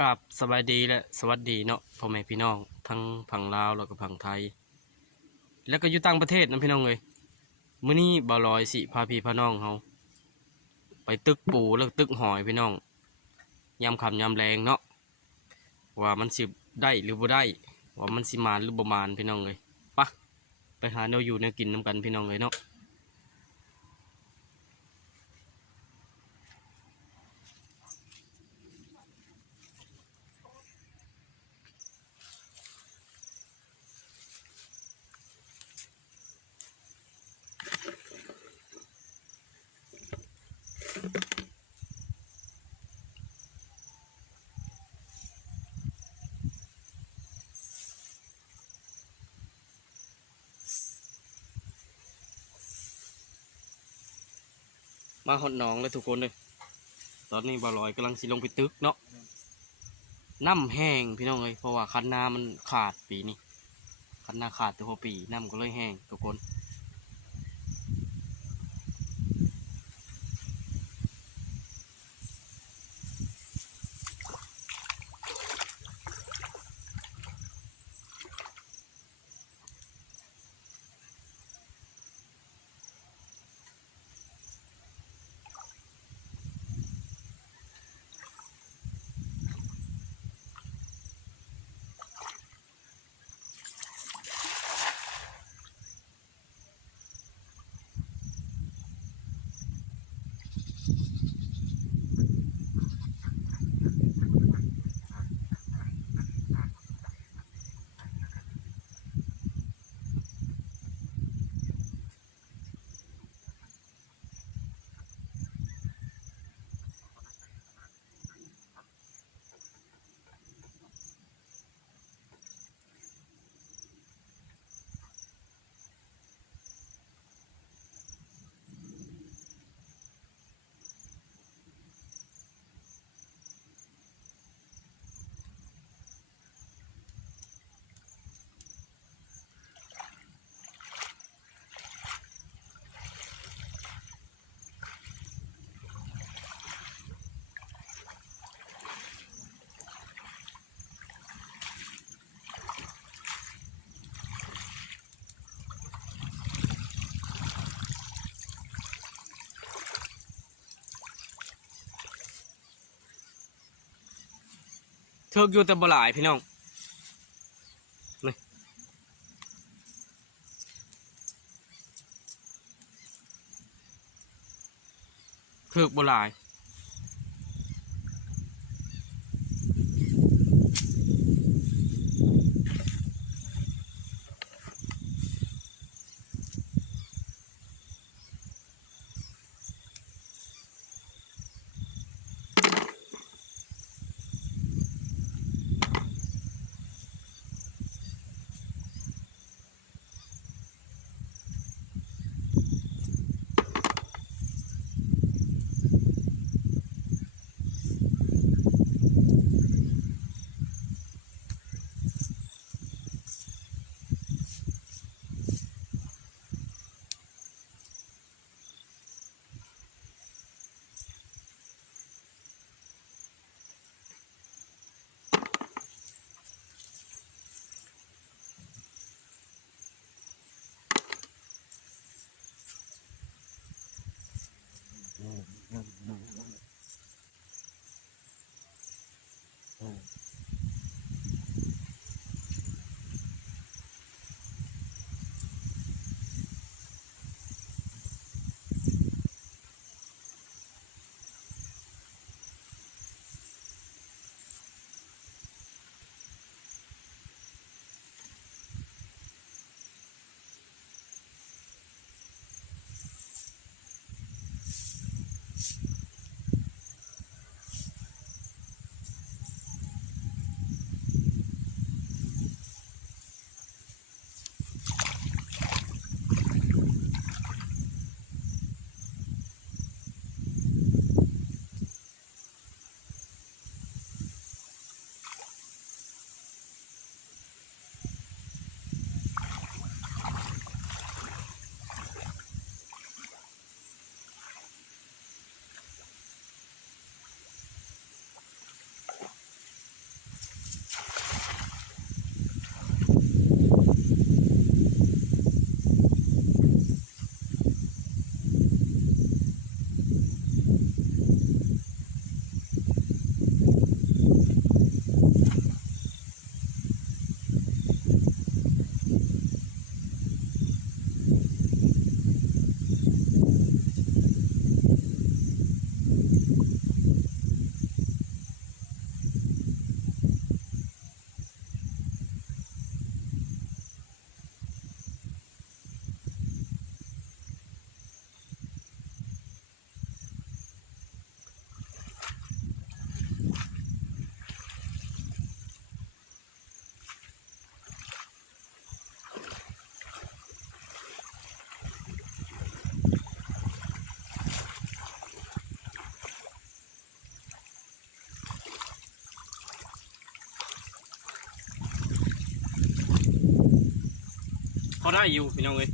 กับสบายดีและสวัสดีเนาะพ่อแม่พี่น้องทั้งฝั่งลาวแล้วก็ฝั่งไทยแล้วก็อยู่ต่างประเทศนะพี่น้องเลยมื้อนี้บ่าวลอยสิพาพี่พาน้องเฮาไปตึกปูแล้วก็ตึกหอยพี่น้องยามค่ำยามแรงเนาะว่ามันสิได้หรือบ่ได้ว่ามันสิมานหรือบ่มานพี่น้องเลยปะไปหาแนวอยู่แนวกินนำกันพี่น้องเลยเนาะมาหดหนองเลยทุกคนเลยตอนนี้บ่าวลอยกำลังสิลงไปตึกเนาะน้ำแห้งพี่น้องเลยเพราะว่าคันนามันขาดปีนี้คันนาขาดแต่พอปีน้ำก็เลยแห้งทุกคน เทิกอยู่แต่บ่หลายพี่น้องนี่เทิกบ่หลาย ได้อยู่พี่น้องเอ้ย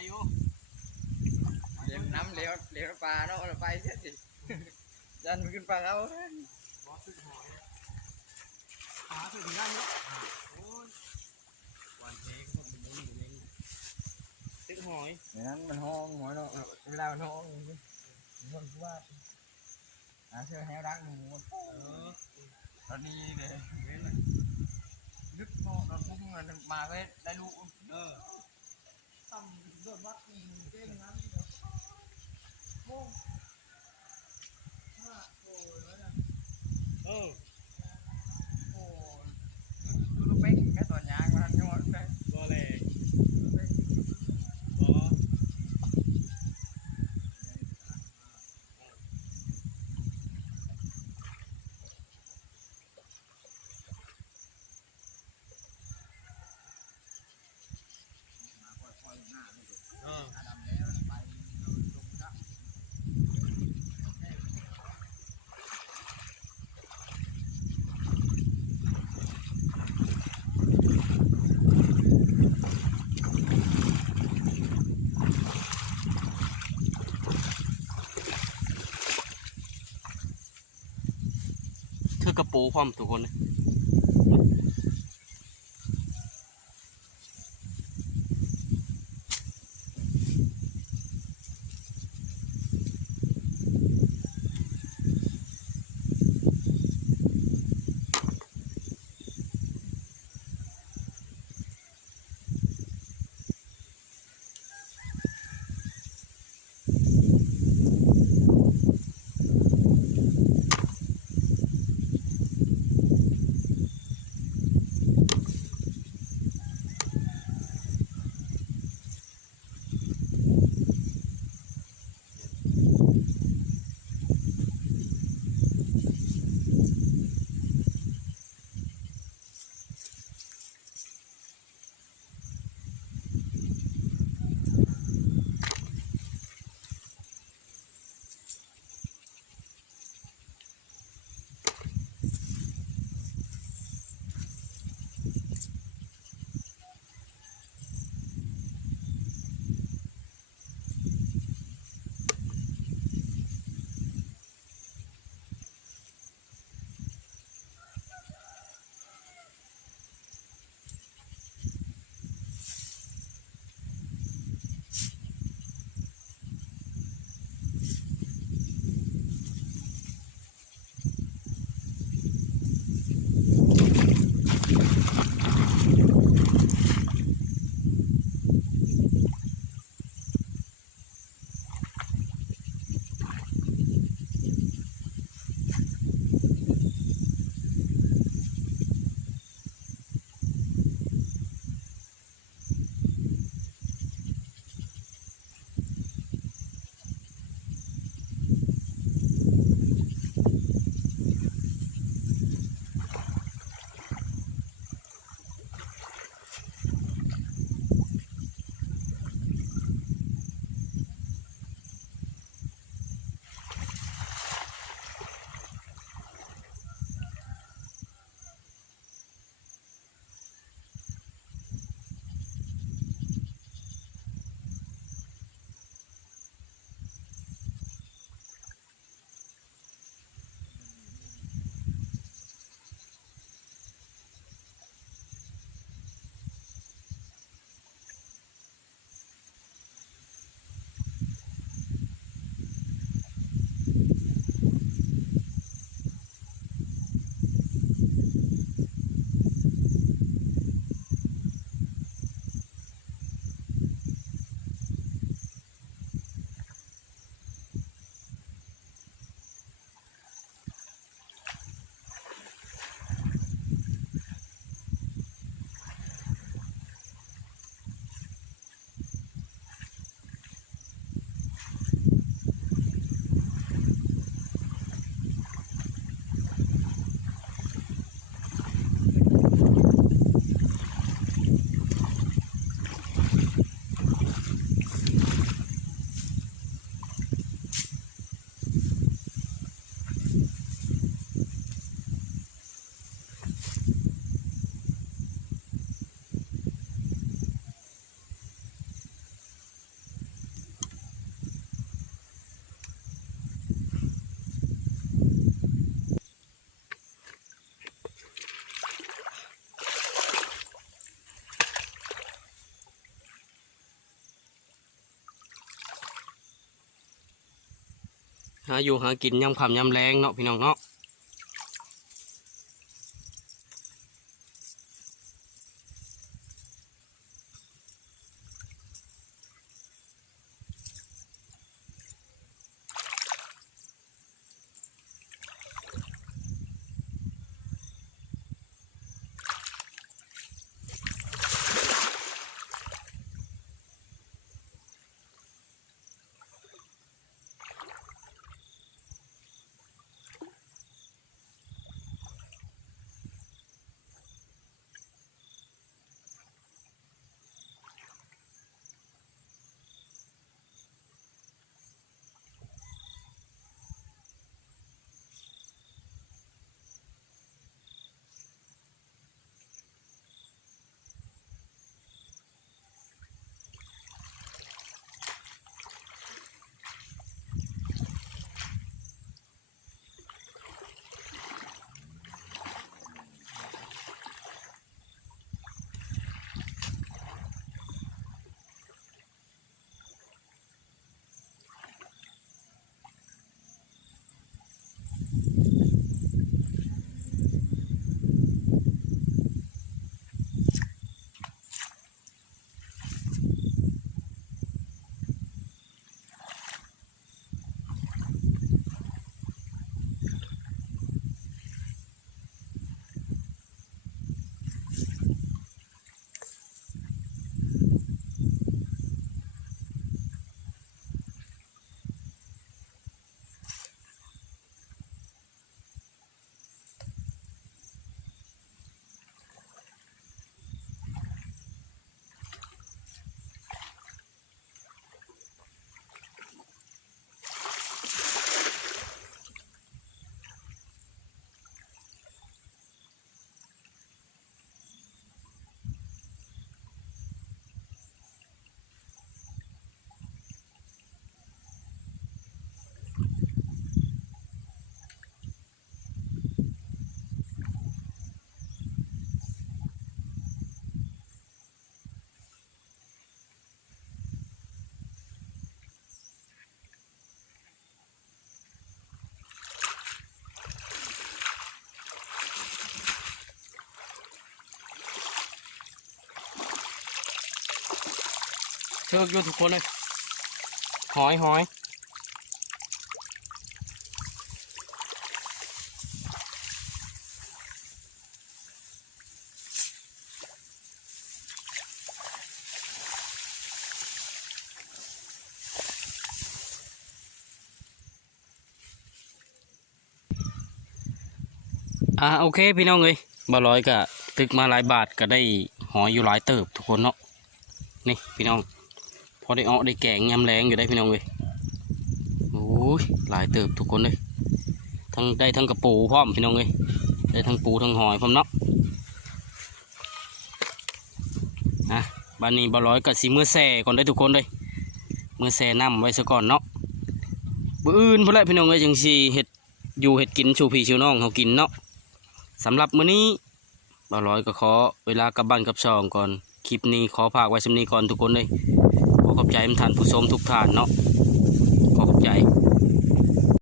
อายุ เลี้ยวน้ำเลี้ยวปลาเนาะเราไปเสียสิยันมันขึ้นปลาเขา บอสตึกหอยหาถึงได้เนาะโอ้ยวันเทก็ต้องเป็นมุ้งอยู่ในตึกหอย อย่างนั้นมันห้องหัวเนาะเวลามันห้องมันกูว่าเชื่อแฮวรักหมูตอนนี้เลยนึกพอเราพุ่งมาก็ได้ลูกทำโดนวัดเก่งนั้นโอ้โหแล้วนะ เออ โอ้ดูลูกเป๊กแค่ตัวยางมันทั้งหมดเลย บอเลยบอเออคือกระปูพร้อมทุกคนเลย หาอยู่หากินยำค่ำยำแรงเนาะพี่น้องเนาะเชิญอยู่ทุกคนเลยหอยโอเคพี่น้องเลยบ่ร้อยก็ตึกมาหลายบาทก็ได้หอยอยู่หลายเติบทุกคนเนาะนี่พี่น้องพอได้อ้อได้แกงยำแรงอยู่ได้พี่น้องเลยโอ้ยหลายเติบทุกคนเลยทั้งได้ทั้งกระปูพร้อมพี่น้องเลยได้ทั้งปูทั้งหอยพร้อมเนาะบ้านนี้บ่ร้อยก็สิเมื่อแซ่ก่อนได้ทุกคนเลยเมื่อแซ่น้ำไว้ซะก่อนเนาะมื้ออื่นพุ่นแหละพี่น้องเลยจังสิเฮ็ดอยู่เฮ็ดกินชูพี่ชูน้องเฮากินเนาะสำหรับมื้อนี้บ่ร้อยก็ขอเวลากลับบ้านกับช่องก่อนคลิปนี้ขอฝากไว้สำนี้ก่อนทุกคนเลยขอขอบใจท่านผู้ชมทุกท่านเนาะขอขอบใจ